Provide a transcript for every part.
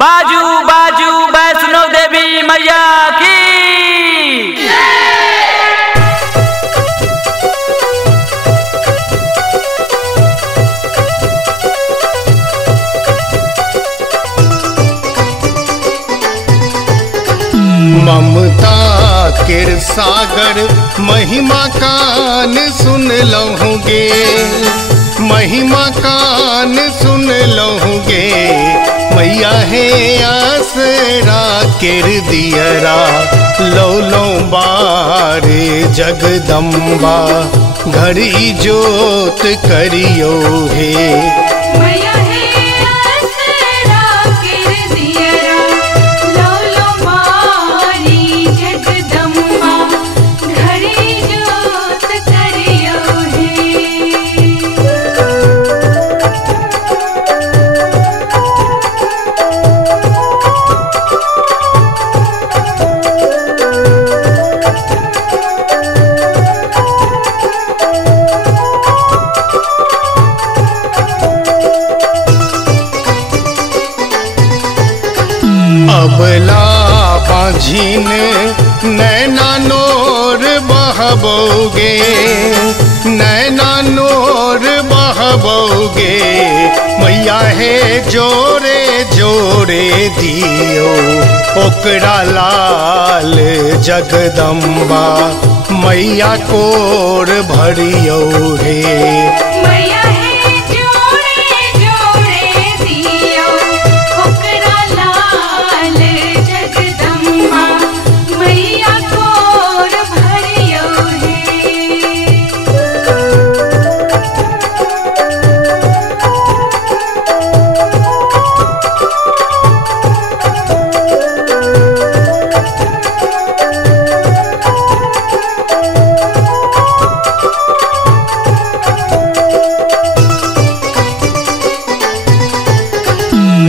बाजू बाजू वैष्णो देवी मैया की। ममता केर सागर महिमा कान सुन लहूँगे, महिमा कान सुन लहूँगे। मैया है आसरा केर दियरा लो लो बारे जगदम्बा घड़ी जोत करियो हे। अबला बाझिन नैना नोर बहबोगे, नैना नोर बहबोगे। मैया है जोरे जोरे दियो ओकरा लाल जगदम्बा मैया कोर भरियो हे।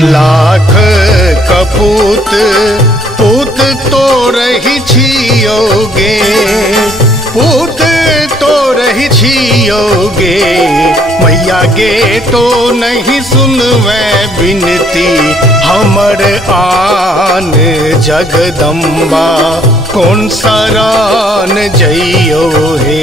लाख कपूत पूत तो रही छियोगे, पूत तो रही छियोगे। मैया गे तो नहीं सुनवे बिनती हमर आन जगदम्बा कौन सरान जइयो हे।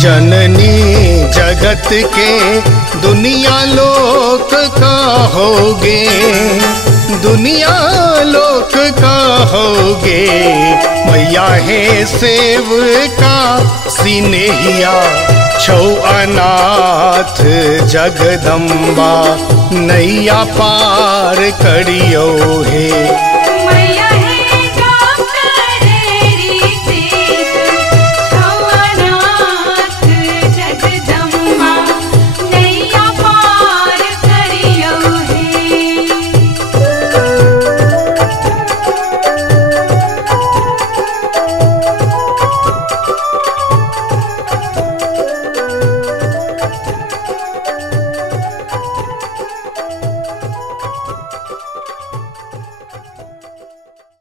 जननी जगत के दुनिया लोक का होगे, दुनिया लोक का होगे। मैया है सेवका सिनेहिया छौ अनाथ जगदम्बा नैया पार करियो हे।